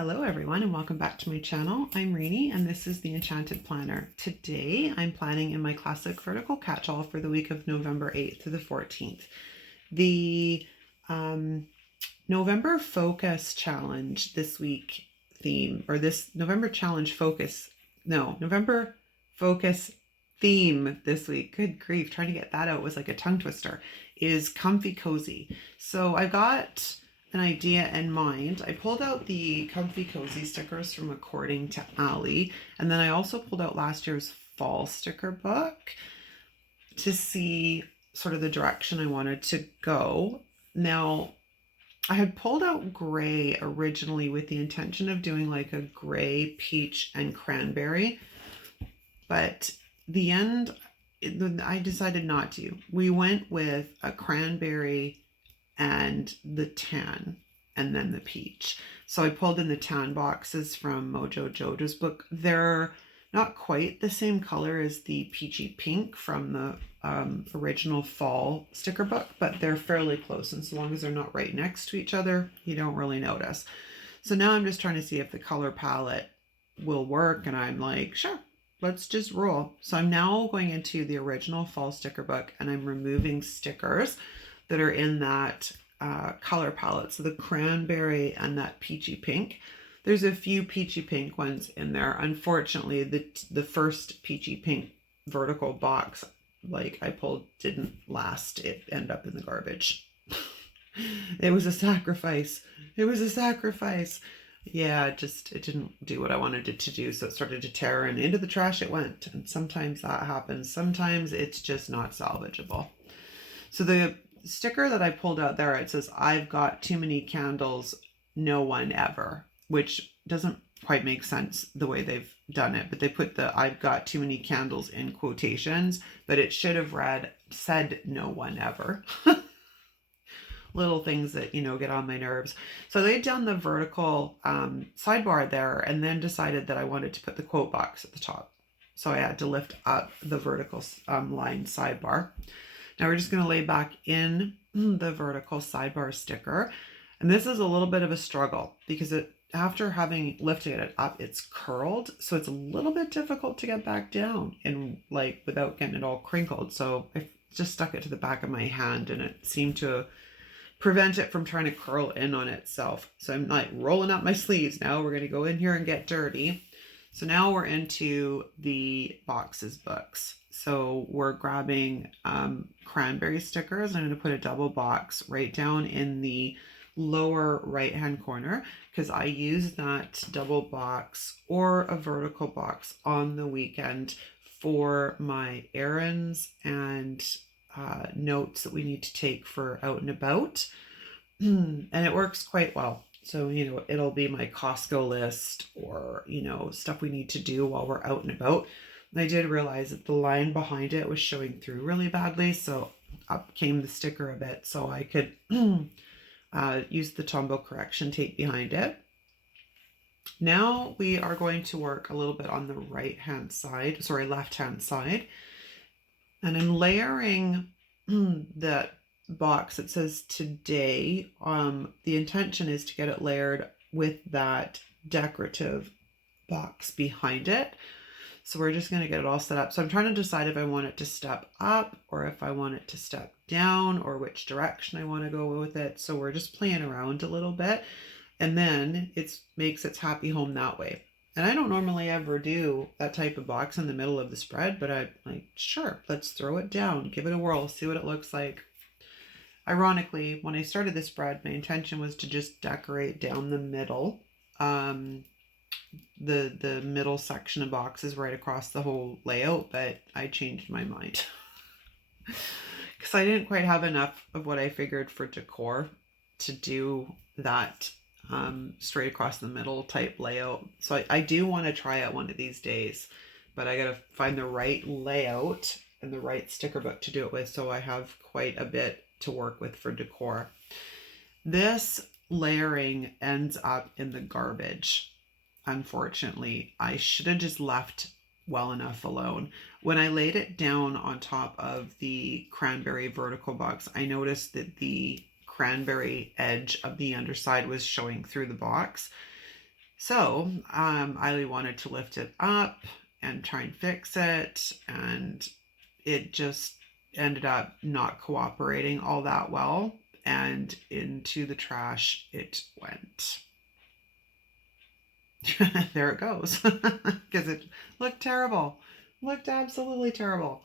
Hello everyone and welcome back to my channel. I'm Reenie and this is the Enchanted Planner. Today I'm planning in my classic vertical catch-all for the week of November 8th to the 14th. The November Focus Challenge this week theme, or this November Challenge November Focus theme this week, good grief, trying to get that out was like a tongue twister, is comfy cozy. So I got an idea in mind. I pulled out the comfy cozy stickers from According to Ali, and then I also pulled out last year's fall sticker book to see sort of the direction I wanted to go. Now, I had pulled out gray originally with the intention of doing like a gray, peach, and cranberry, but I decided not to. We went with a cranberry and the tan, and then the peach. So I pulled in the tan boxes from Mojo Jojo's book. They're not quite the same color as the peachy pink from the original fall sticker book, but they're fairly close, and so long as they're not right next to each other, you don't really notice. So now I'm just trying to see if the color palette will work, and I'm like, sure, let's just roll. So I'm now going into the original fall sticker book, and I'm removing stickers that are in that color palette. So the cranberry and that peachy pink. There's a few peachy pink ones in there. Unfortunately, the first peachy pink vertical box like I pulled didn't last. It ended up in the garbage. It was a sacrifice. It was a sacrifice. Yeah, it didn't do what I wanted it to do. So it started to tear and into the trash it went. And sometimes that happens. Sometimes it's just not salvageable. So the sticker that I pulled out there, it says, "I've got too many candles, no one ever," which doesn't quite make sense the way they've done it, but they put the "I've got too many candles" in quotations, but it should have said "no one ever." Little things that, get on my nerves. So they'd done the vertical sidebar there and then decided that I wanted to put the quote box at the top. So I had to lift up the vertical line sidebar. Now we're just going to lay back in the vertical sidebar sticker. And this is a little bit of a struggle because after having lifted it up, it's curled. So it's a little bit difficult to get back down and without getting it all crinkled. So I just stuck it to the back of my hand and it seemed to prevent it from trying to curl in on itself. So I'm like rolling up my sleeves now. We're going to go in here and get dirty. So now we're into the boxes books. So we're grabbing cranberry stickers. I'm going to put a double box right down in the lower right hand corner because I use that double box or a vertical box on the weekend for my errands and notes that we need to take for out and about. And it works quite well. So, it'll be my Costco list or, stuff we need to do while we're out and about. And I did realize that the line behind it was showing through really badly. So up came the sticker a bit so I could use the Tombow correction tape behind it. Now we are going to work a little bit on the left-hand side. And I'm layering that box that says today. The intention is to get it layered with that decorative box behind it. So we're just going to get it all set up. So I'm trying to decide if I want it to step up or if I want it to step down or which direction I want to go with it. So we're just playing around a little bit and then it makes its happy home that way. And I don't normally ever do that type of box in the middle of the spread, but I'm like, sure, let's throw it down, give it a whirl, see what it looks like. Ironically, when I started this spread, my intention was to just decorate down the middle. The middle section of boxes right across the whole layout, but I changed my mind because I didn't quite have enough of what I figured for decor to do that straight across the middle type layout. So I do want to try it one of these days, but I gotta find the right layout and the right sticker book to do it with, so I have quite a bit to work with for decor. This layering ends up in the garbage. Unfortunately, I should have just left well enough alone. When I laid it down on top of the cranberry vertical box, I noticed that the cranberry edge of the underside was showing through the box. So Eiley wanted to lift it up and try and fix it, and it just ended up not cooperating all that well, and into the trash it went. There it goes, because it looked terrible, looked absolutely terrible.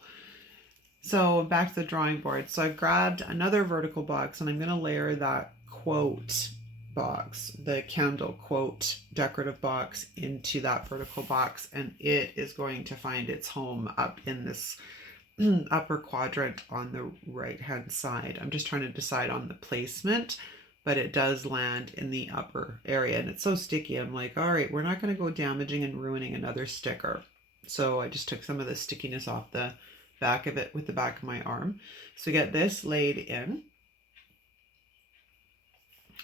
So back to the drawing board. So I grabbed another vertical box, and I'm going to layer that quote box, the candle quote decorative box, into that vertical box, and it is going to find its home up in this upper quadrant on the right hand side. I'm just trying to decide on the placement, but it does land in the upper area, and it's so sticky. I'm like, all right, we're not going to go damaging and ruining another sticker. So I just took some of the stickiness off the back of it with the back of my arm. So get this laid in.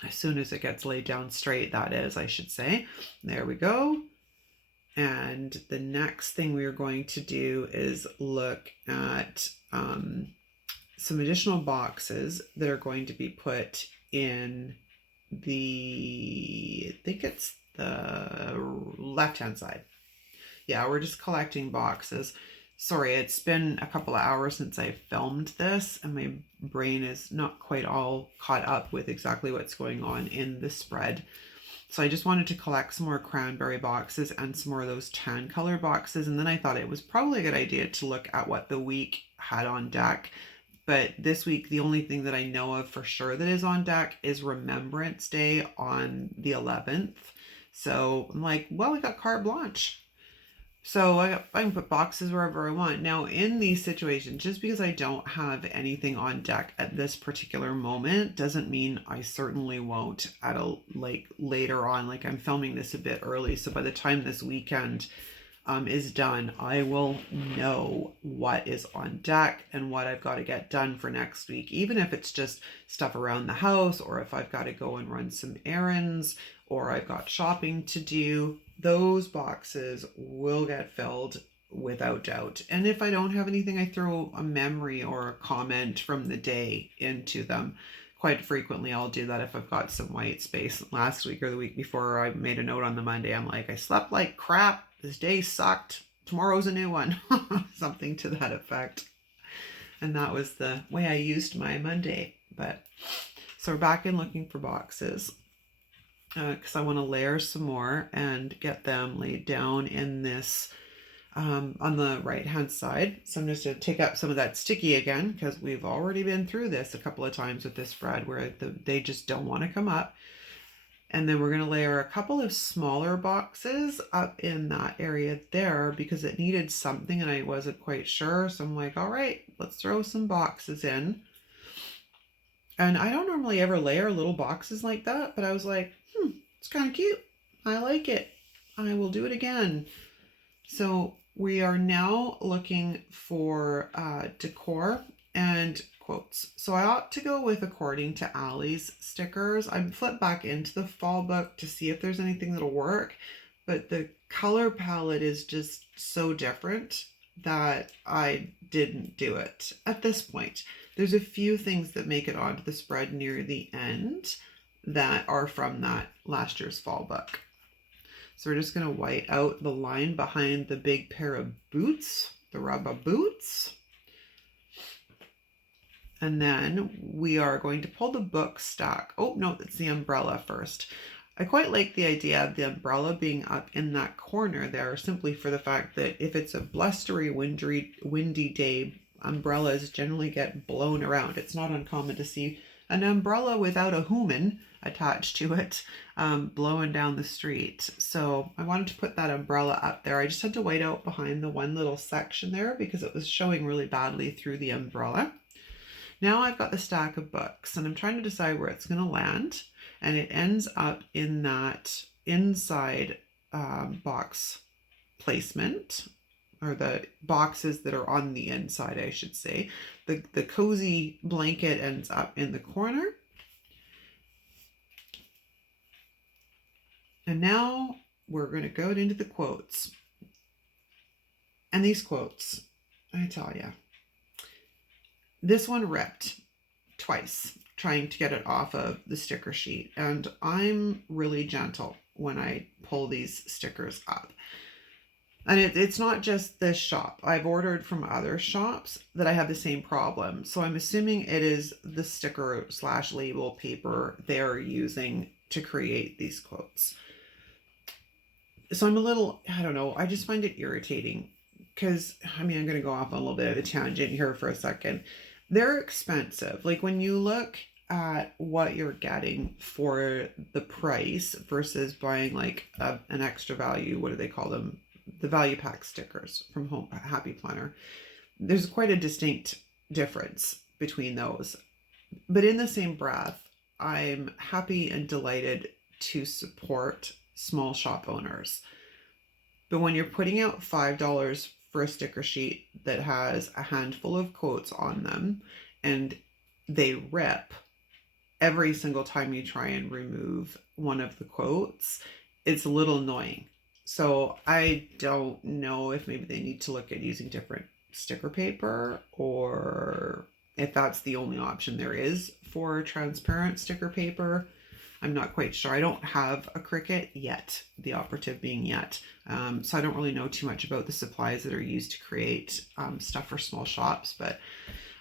As soon as it gets laid down straight, that is, I should say. There we go. And the next thing we are going to do is look at some additional boxes that are going to be put in the, I think it's the left-hand side. Yeah, we're just collecting boxes. Sorry, it's been a couple of hours since I filmed this, and my brain is not quite all caught up with exactly what's going on in the spread. So I just wanted to collect some more cranberry boxes and some more of those tan color boxes. And then I thought it was probably a good idea to look at what the week had on deck. But this week, the only thing that I know of for sure that is on deck is Remembrance Day on the 11th. So I'm like, well, we got carte blanche. So I can put boxes wherever I want. Now, in these situations, just because I don't have anything on deck at this particular moment doesn't mean I certainly won't at a later on. Like, I'm filming this a bit early, so by the time this weekend is done, I will know what is on deck and what I've got to get done for next week, even if it's just stuff around the house, or if I've got to go and run some errands, or I've got shopping to do. Those boxes will get filled without doubt. And if I don't have anything, I throw a memory or a comment from the day into them. Quite frequently, I'll do that if I've got some white space. Last week or the week before, I made a note on the Monday. I'm like, I slept like crap. This day sucked. Tomorrow's a new one. Something to that effect. And that was the way I used my Monday. But so we're back in looking for boxes, because I want to layer some more and get them laid down in this on the right hand side. So I'm just going to take up some of that sticky again, because we've already been through this a couple of times with this spread where they just don't want to come up. And then we're going to layer a couple of smaller boxes up in that area there, because it needed something and I wasn't quite sure. So I'm like, all right, let's throw some boxes in. And I don't normally ever layer little boxes like that, but I was like, it's kind of cute. I like it. I will do it again. So we are now looking for decor and quotes. So I ought to go with according to Allie's stickers. I flipped back into the fall book to see if there's anything that'll work, but the color palette is just so different that I didn't do it at this point. There's a few things that make it onto the spread near the end that are from that last year's fall book. So we're just going to white out the line behind the big pair of boots, the rubber boots. And then we are going to pull the book stack. Oh, no, it's the umbrella first. I quite like the idea of the umbrella being up in that corner there, simply for the fact that if it's a blustery, windy day, umbrellas generally get blown around. It's not uncommon to see an umbrella without a human attached to it, blowing down the street. So I wanted to put that umbrella up there. I just had to white out behind the one little section there because it was showing really badly through the umbrella. Now I've got the stack of books and I'm trying to decide where it's going to land, and it ends up in that inside box placement, or the boxes that are on the inside, I should say. The cozy blanket ends up in the corner. And now we're going to go into the quotes. And these quotes, I tell you, this one ripped twice trying to get it off of the sticker sheet. And I'm really gentle when I pull these stickers up. And it's not just this shop. I've ordered from other shops that I have the same problem. So I'm assuming it is the sticker / label paper they're using to create these quotes. So I'm a little, I don't know, I just find it irritating because, I mean, I'm going to go off on a little bit of a tangent here for a second. They're expensive. Like when you look at what you're getting for the price versus buying like an extra value, what do they call them? The value pack stickers from Home Happy Planner. There's quite a distinct difference between those. But in the same breath, I'm happy and delighted to support small shop owners. But when you're putting out $5 for a sticker sheet that has a handful of quotes on them and they rip every single time you try and remove one of the quotes, it's a little annoying. So I don't know if maybe they need to look at using different sticker paper, or if that's the only option there is for transparent sticker paper. I'm not quite sure. I don't have a Cricut yet, the operative being yet. So I don't really know too much about the supplies that are used to create stuff for small shops, but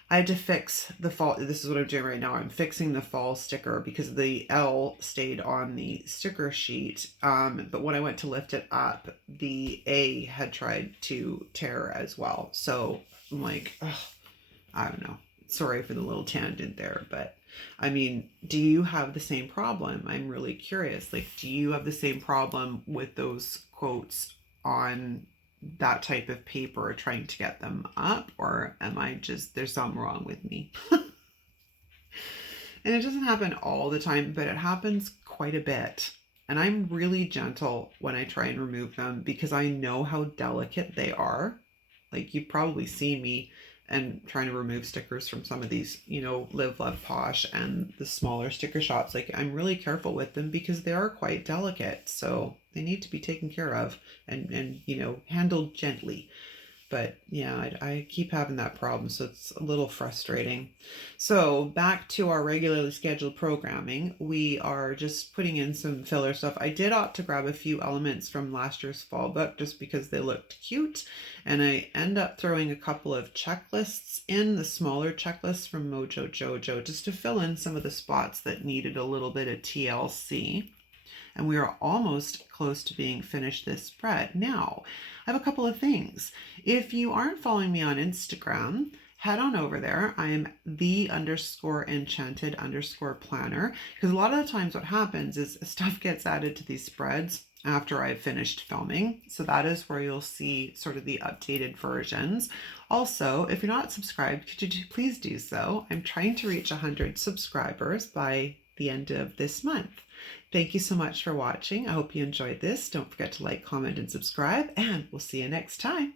I had to fix the fall. This is what I'm doing right now. I'm fixing the fall sticker because the L stayed on the sticker sheet. But when I went to lift it up, the A had tried to tear as well. So I'm like, ugh, I don't know. Sorry for the little tangent there, but I mean, do you have the same problem? I'm really curious. Like, do you have the same problem with those quotes on that type of paper trying to get them up, or am I just, there's something wrong with me? And it doesn't happen all the time, but it happens quite a bit. And I'm really gentle when I try and remove them because I know how delicate they are. Like you've probably seen me and trying to remove stickers from some of these, you know, Live Love Posh and the smaller sticker shops. Like I'm really careful with them because they are quite delicate. So they need to be taken care of and you know, handled gently. But yeah, I keep having that problem, so it's a little frustrating. So back to our regularly scheduled programming, we are just putting in some filler stuff. I did opt to grab a few elements from last year's fall book just because they looked cute, and I end up throwing a couple of checklists in, the smaller checklists from Mojo Jojo, just to fill in some of the spots that needed a little bit of TLC. And we are almost close to being finished this spread. Now, I have a couple of things. If you aren't following me on Instagram, head on over there. I am _enchanted_planner, because a lot of the times what happens is stuff gets added to these spreads after I've finished filming. So that is where you'll see sort of the updated versions. Also, if you're not subscribed, could you please do so? I'm trying to reach 100 subscribers by the end of this month. Thank you so much for watching. I hope you enjoyed this. Don't forget to like, comment, and subscribe, and we'll see you next time.